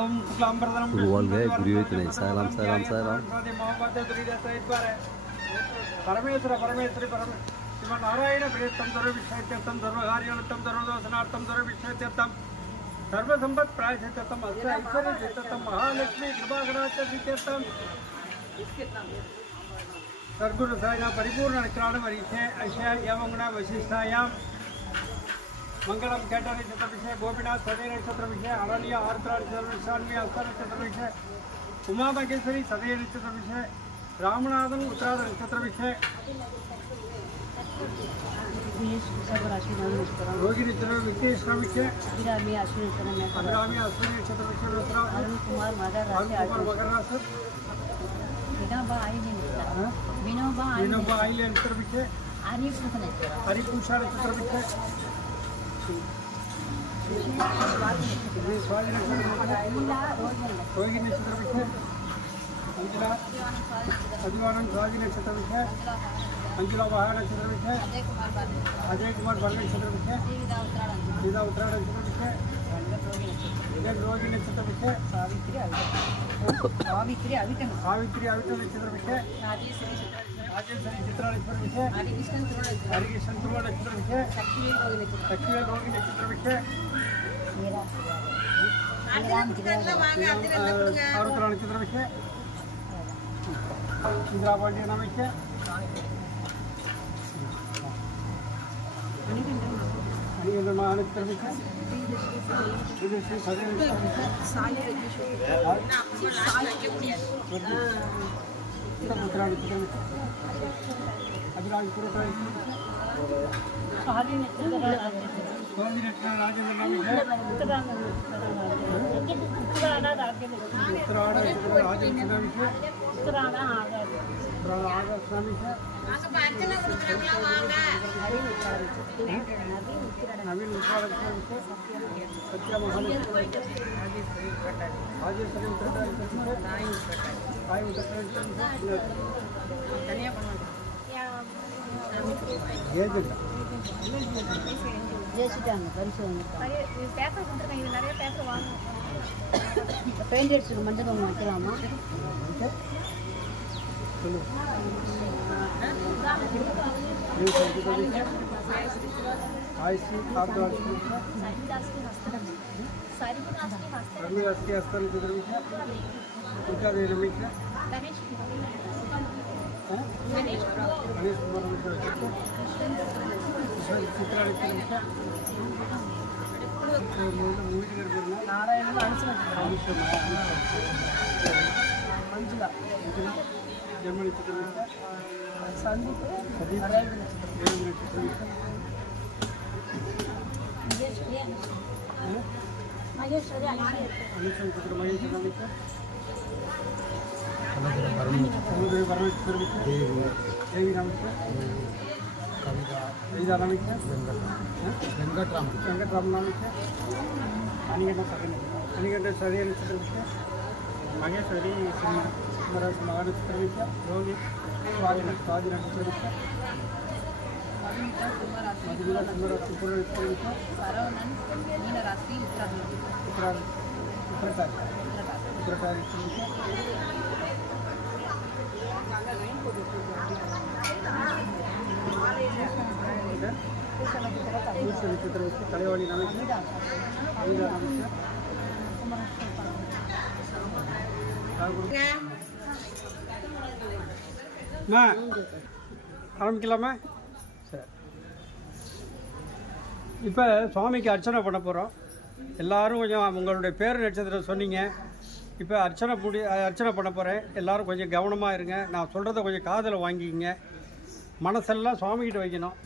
गुरुवाल्वे गुरुवेतने सालाम सालाम सालाम परमेश्वर परमेश्वरी परम नारायण प्रेतम सर्वविषयत्यर्थम सर्वकार्यार्थम सर्वदोषनार्थम सर्वविषयत्यर्थम सर्वसंपत् प्रायश्चित्तम अस्य ऐश्वर्यचित्तम महालक्ष्मी कृपाकटाक्षसिद्ध्यर्थम सद्गुरु साईना परिपूर्ण अनुग्रहण वरीक्षे ऐश्वर्य एवं गुण वशिष्ठायां मंगलम केटा नक्षत्र विषय गोपीनाथ सदय नक्षत्र विषय अरण्य आर्द्रा नक्षत्र विषान्वी हस्त नक्षत्र विषय उमा महेश्वरी सदय नक्षत्र विषय रामनाथन उत्तराध नक्षत्र विषय रोगी नक्षत्र विघ्नेश्वर विषय अभिरामी अश्विनी नक्षत्र विषय अरुण कुमार मगर राशि विनोबा आइले नक्षत्र विषय हरिपूषा नक्षत्र विषय स्वाति रोगी नक्षत्र विषय अंजुला अभिमानम स्वाति नक्षत्र विषय अंजुला वाहन नक्षत्र विषय अजय कुमार बल नक्षत्र विषय सीधा उत्तरायण नक्षत्र विषय रोगी नक्षत्र विषय सावित्री अविट नक्षत्र विषय राजेश्वरी चित्रा नक्षत्र विषय हरिकृष्ण ध्रुव नक्षत्र विषय शक्तिवेल रोगी नक्षत्र विषय आरुद्रा नक्षत्र विषय इंद्रापांड्य नाम विषय महानक्षत्र विषय श्री सदय नक्षत्र अभिराजपुर स्वामी नक्षत्र राजेंद्र नाम है उत्तरायण राजेंद्र नाम है आगस्ट नाम है नवीन उत्तरायण सत्या महालक्ष्मी राजेश्वरी उत्तरायण साई उत्तरायण பெயிண்ட் அடிச்சிடும் மஞ்சள் பொம்மை வைக்கலாமா गणेश कुमार नारायण मंजुला जर्मनी चित्र संदीप महेश्वरी परमेश्वर देवी नाम कविता वेंकटराम नाम अनिगंट सदय नक्षत्र विषय महेश्वरी महानक्षत्र विषय रोगी स्वाधीन नक्षत्र विषय मधुला सुंदर त्रिपुरा नक्षत्र विषय उत्तरायण विषय नक्षत्र विषय कलेवाणी नाम ஆரம்பிக்கலாமா? சரி, இப்போ சுவாமிக்கு அர்ச்சனை பண்ண போகிறோம். எல்லோரும் கொஞ்சம் உங்களுடைய பேர் நட்சத்திரம் சொன்னீங்க. இப்போ அர்ச்சனை பண்ண போகிறேன். எல்லோரும் கொஞ்சம் கவனமாக இருங்க. நான் சொல்கிறத கொஞ்சம் காதில் வாங்கிக்கிங்க. மனசெல்லாம் சுவாமிகிட்ட வைக்கணும்.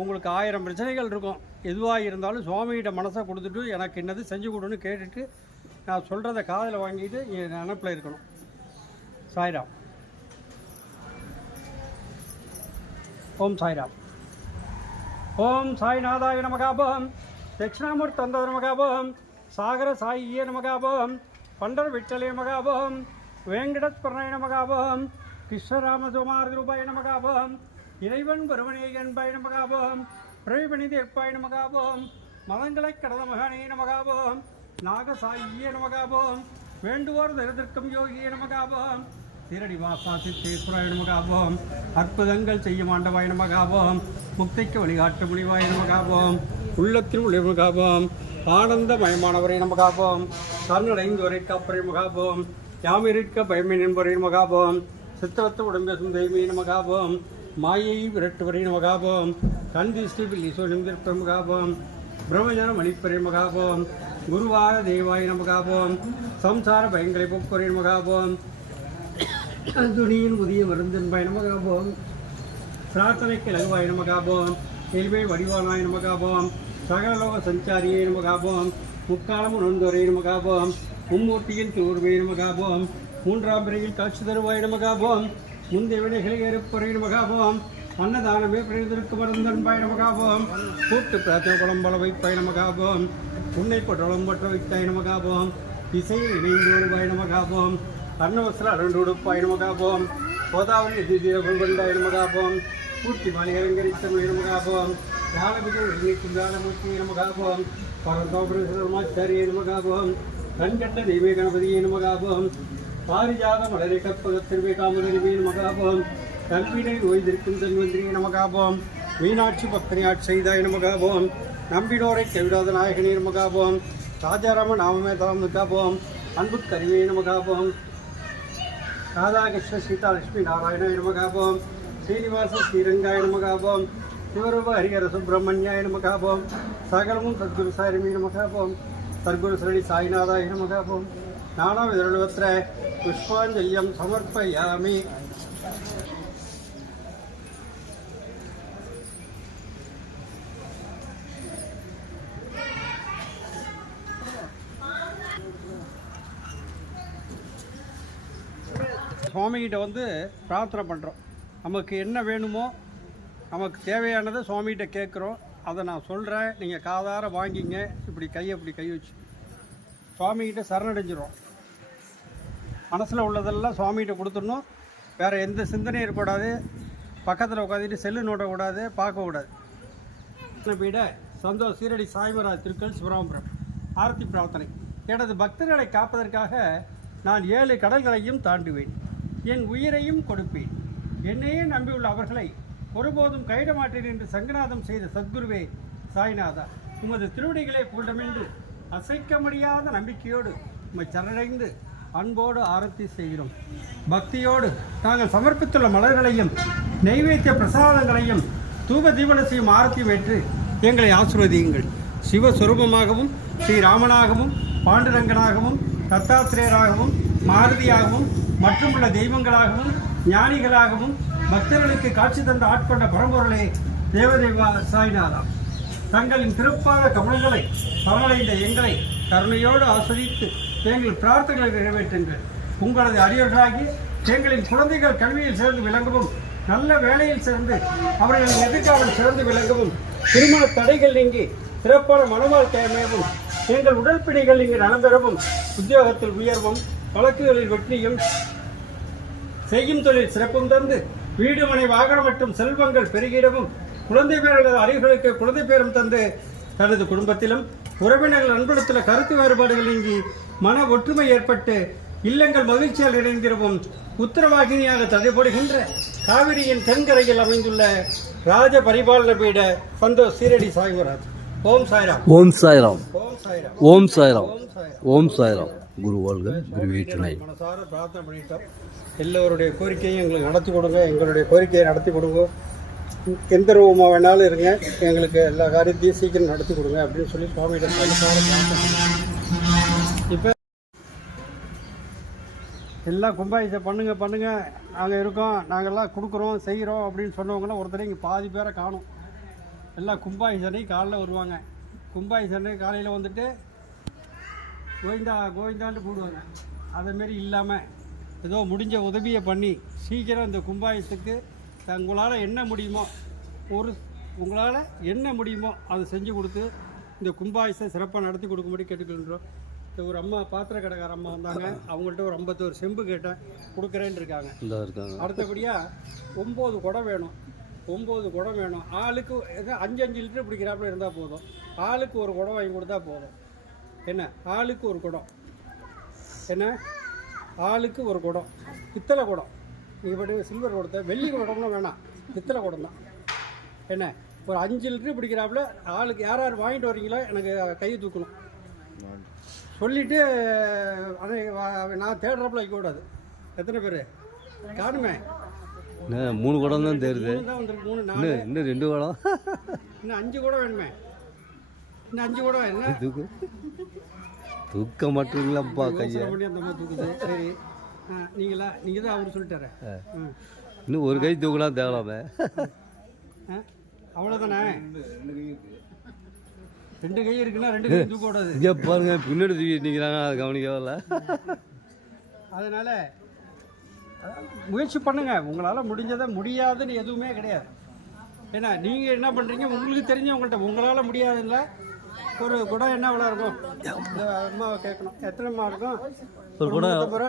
உங்களுக்கு 1000 பிரச்சனைகள் இருக்கும். எதுவாக இருந்தாலும் சுவாமிகிட்ட மனசை கொடுத்துட்டு எனக்கு என்னது செஞ்சு கொடுன்னு கேட்டுட்டு நான் சொல்கிறத காதில் வாங்கிட்டு என் நினப்பில் இருக்கணும். சாய்ராம். ஓம் சாய்ராம். ஓம் சாய்நாதாய நமகாபம். தட்சிணாமூர்த்தி தந்த நமகாபம். சாகர சாயியே நமகாபம். பண்டர் விட்டலே நமகாபம். வேங்கடஸ்வரனாய நமகாபம். கிருஷ்ணராமசுமார் ரூபாய நமகாபம். இறைவன் பருவனே என்பாய் நமகாபம். பிரவிபணிதி எப்பாய் நமகாபம். மதங்களை கடந்த மகனே நமகாபம். நாகசாயியே நமகாபோம் வேண்டுவோர் தரிதற்கும் யோகியே நமகாபோம் சீரடி வாசா சித்தேஸ்வராய நமகாபோம் அற்புதங்கள் செய்யும் ஆண்டவாய் நமகாபோம் முக்திக்கு வழிகாட்டு முடிவாய் நமகாபோம் உள்ளத்தில் உள்ள நமகாபோம் ஆனந்தமயமானவரை நமகாபோம் சரணடைந்தவரை காப்பரை மகாபோம் யாமிருக்க பயமின் என்பவரை மகாபோம் சித்திரத்து உடம்பேசும் தெய்வீ நமகாபோம் மாயை விரட்டுவரை மகாபோம் கந்தி ஸ்ரீபில்லி சோனிந்திருப்ப மகாபோம் பிரம்மஞான மணிப்பரை மகாபோம் குருவார தேவாய நமகாபோம் சம்சார பயங்களை போக்குவரை மகாபோம் துணியின் புதிய மருந்தின் பயன் மகாபோம் பிரார்த்தனைக்கு லகுவாய நமகாபோம் எளிமை வடிவானாய நமகாபோம் சகலலோக சஞ்சாரியை நமகாபோம் முக்காலம் உணர்ந்தோரை நமகாபோம் மும்மூர்த்தியின் தூர்வை நமகாபோம் மூன்றாம் பிறையில் காட்சி தருவாய் நமகாபோம் முந்தைய வினைகளை ஏற்புரை நமகாபோம் அன்னதானமே பிரிந்திருக்கு மருந்தன்பாய் நமகாபோம் கூட்டு பிரார்த்தனை குளம்பல வைப்பாய் நமகாபோம் உன்னை கொடலம் பற்ற வைத்தாய் நமகாபோம் திசையில் இணைந்து வருவாய் நமகாபோம் அன்னவசர அரண்டு உடுப்பாய் நமகாபோம் கோதாவரி கொண்டாய் நமகாபோம் பூர்த்தி மாளிகை அலங்கரித்தமை நமகாபோம் ஞானபிகள் குந்தானமூர்த்தி நமகாபோம் பரந்தோபரிசரமாச்சாரியை நமகாபோம் கண்கண்ட தெய்வ கணபதியை நமகாபோம் பாரிஜாத மலரை கற்பகத்திற்கே காமதெய்வமே நமகாபோம் கல்வினை ஓய்ந்திருக்கும் தன்வந்திரியை நமகாபோம் மீனாட்சி பக்தனியாட்சி செய்தாய் நமகாபோம் நம்பினோரை கைவிடாத நாயகனே நமகாபோம் ராஜாராம நாமமே தலம் நமகாபோம் அன்பு கருவே நமகாபோம் ராதாகிருஷ்ண சீதாலட்சுமி நாராயணாய நமகாபோம் ஸ்ரீனிவாச ஸ்ரீரங்காய நமகாபோம் சிவரூப ஹரிஹர சுப்பிரமணியாய நமகாபோம் சகலமும் சத்குரு சாரிமி நமகாபோம் சர்க்குரு சரணி சாய்நாதாய நமகாபோம் நானாவிதருவத்திர புஷ்பாஞ்சலியம் சமர்ப்பயாமி. சுவாமிகிட்ட வந்து பிரார்த்தனை பண்ணுறோம். நமக்கு என்ன வேணுமோ நமக்கு தேவையானதை சுவாமிகிட்ட கேட்குறோம். அதை நான் சொல்கிறேன், நீங்கள் காதார வாங்கிங்க. இப்படி கை வச்சு சுவாமிகிட்ட சரணடைஞ்சிரும். மனசில் உள்ளதெல்லாம் சுவாமிகிட்ட கொடுத்துடணும். வேறு எந்த சிந்தனையும் இருக்கக்கூடாது. பக்கத்தில் உட்காந்துட்டு செல்லு நோட்டக்கூடாது, பார்க்கக்கூடாது. பீட சந்தோஷ் சீரடி சாய்மராஜ் திருக்கல் சிவராமபுரம் ஆரத்தி பிரார்த்தனை. எனது பக்தர்களை காப்பதற்காக நான் 7 கடல்களையும் தாண்டுவேன். என் உயிரையும் கொடுப்பேன். என்னையே நம்பியுள்ள அவர்களை ஒருபோதும் கைவிட மாட்டேன் என்று சங்கநாதம் செய்த சத்குருவே சாய்நாதா, உமது திருவடிகளை புகழ்ந்தமென்று அசைக்க முடியாத நம்பிக்கையோடு உம்மை சரணடைந்து அன்போடு ஆரத்தி செய்கிறோம். பக்தியோடு நாங்கள் சமர்ப்பித்துள்ள மலர்களையும் நெய்வேத்திய பிரசாதங்களையும் தூப தீபன செய்யும் ஆரத்தி ஏற்று எங்களை ஆசீர்வதியுங்கள். சிவஸ்வரூபமாகவும் ஸ்ரீராமனாகவும் பாண்டுரங்கனாகவும் தத்தாத்திரேயராகவும் மாருதியாகவும் மற்றும் உள்ள தெய்வங்களாகவும் ஞானிகளாகவும் பக்தர்களுக்கு காட்சி தந்த ஆட்கொண்ட பரம்பொருளே தேவதேவா சாய்நாதா, தங்களின் திருப்பாத கமலங்களை பரவடைந்த எங்களை கருணையோடு ஆஸ்வதித்து எங்கள் பிரார்த்தனைகளை நிறைவேற்றுங்கள். உங்களது அடியவர்களாகி எங்களின் குழந்தைகள் கல்வியில் சேர்ந்து விளங்கவும், நல்ல வேலையில் சேர்ந்து அவர்களின் எதிர்காலம் சிறந்து விளங்கவும், திருமண தடைகள் நீங்கி சிறப்பான மனவாழ்க்கை அமையவும், எங்கள் உடல்பிடிகள் இங்கு நலம் பெறவும், உத்தியோகத்தில் உயர்வும், வழக்குகளில் வெற்றியும், செய்யும் தொழில் சிறப்பும் தந்து வீடு மனை வாகனம் மற்றும் செல்வங்கள் பெருகிடவும், குழந்தை பேரது அறிவுகளுக்கு குழந்தை பேரும் தந்து தனது குடும்பத்திலும் உறவினர்கள் நண்படுத்துள்ள கருத்து வேறுபாடுகள் நீங்கி மன ஒற்றுமை ஏற்பட்டு இல்லங்கள் மகிழ்ச்சியால் இணைந்திருவும் உத்தரவாகினியாக தடைபடுகின்ற காவிரியின் தென்கரையில் அமைந்துள்ள ராஜ பரிபாலன பீட சந்தோஷ் சீரடி சாய்மராஜ். ஓம் சாய்ராம். ஓம் சாய்ராம். ஓம் சாய்ராம். ஓம் சாய்ராம். ஓம் சாய்ராம். குரு வாழ்க, குருவே துணை. மனசார பிரார்த்தனை பண்ணிட்டோம். எல்லோருடைய கோரிக்கையும் எங்களுக்கு நடத்தி கொடுங்க. எங்களுடைய கோரிக்கையை நடத்தி கொடுங்க. எந்த ரூபமாக வேணாலும் இருங்க, எங்களுக்கு எல்லா காரியத்தையும் சீக்கிரம் நடத்தி கொடுங்க அப்படின்னு சொல்லி சுவாமியிடம் இப்போ எல்லாம் கும்பாபிஷேகம் பண்ணுங்க நாங்கள் இருக்கோம், நாங்கள்லாம் கொடுக்குறோம் செய்கிறோம் அப்படின்னு சொன்னவங்களாம் ஒருத்தர் இங்கே பாதி பேரை காணும். எல்லாம் கும்பாபிஷேகனை காலையில் வருவாங்க. கும்பாபிஷேகனை காலையில் வந்துட்டு கோவிந்தான்னு கூடுவாங்க. அதேமாரி இல்லாமல் ஏதோ முடிஞ்ச உதவியை பண்ணி சீக்கிரம் இந்த கும்பாபிஷேகத்துக்கு உங்களால் என்ன முடியுமோ உங்களால் என்ன முடியுமோ அதை செஞ்சு கொடுத்து இந்த கும்பாபிஷேகம் சிறப்பாக நடத்தி கொடுக்கும்படி கேட்டுக்கொள்கிறோம். ஒரு அம்மா பாத்திர கடைக்கார அம்மா வந்தாங்க. அவங்கள்ட்ட ஒரு 51 செம்பு கேட்டேன், கொடுக்குறேன்னு இருக்காங்க. அடுத்தபடியாக 9 குடம் வேணும். 9 குடம் வேணும். ஆளுக்கு 5 லிட்டர் பிடிக்கிறாப்புல இருந்தால் போதும். ஆளுக்கு ஒரு குடம் வாங்கி கொடுத்தா போதும். என்ன ஆளுக்கு ஒரு குடம், என்ன ஆளுக்கு ஒரு குடம், பித்தளை குடம். நீங்கள் படி சில்வர் குடத்தை, வெள்ளி குடம்னா வேணாம், பித்தளை குடம் தான். என்ன ஒரு 5 லிட்டரு பிடிக்கிறாப்புல ஆளுக்கு யார் யார் வாங்கிட்டு வரீங்களோ எனக்கு கையை தூக்கணும் சொல்லிவிட்டு நான் தேடுறப்பல வைக்கக்கூடாது. எத்தனை பேர் காணுமே? என்ன 3 குடம் தான் தேருது. 3 தான் வந்துருக்கு. 3 4 இன்னும் 2 குடம், இன்னும் 5 குடம் வேணுமே. இன்னும் 5 குடம் என்ன தூக்க மாட்டீங்களாப்பா கையை. பண்ணி அந்த மாதிரி தூக்குது. சரி நீங்கள் தான் அவரு சொல்லிட்டாரு. இன்னும் ஒரு கை தூக்கலாம் தேவலாமே. அவ்வளோதானே? 2 கை இருக்குன்னா 2 கை தூக்க கூடாது. இங்கே பாருங்க பின்னாடி தூக்கிட்டு நிற்கிறாங்க, அது கவனிக்கவே இல்லை. அதனால் முயற்சி பண்ணுங்க, உங்களால் முடிஞ்சதை முடியாதுன்னு எதுவுமே கிடையாது. ஏன்னா நீங்கள் என்ன பண்ணுறீங்க, உங்களுக்கு தெரிஞ்சவங்கள்ட்ட உங்களால் முடியாதுல்ல. ஒரு குடம் என்ன விலை இருக்கும்? இந்த அம்மாவை கேட்கணும், எத்தனை அம்மா இருக்கும்? ஒரு குடம் 150 ரூபா.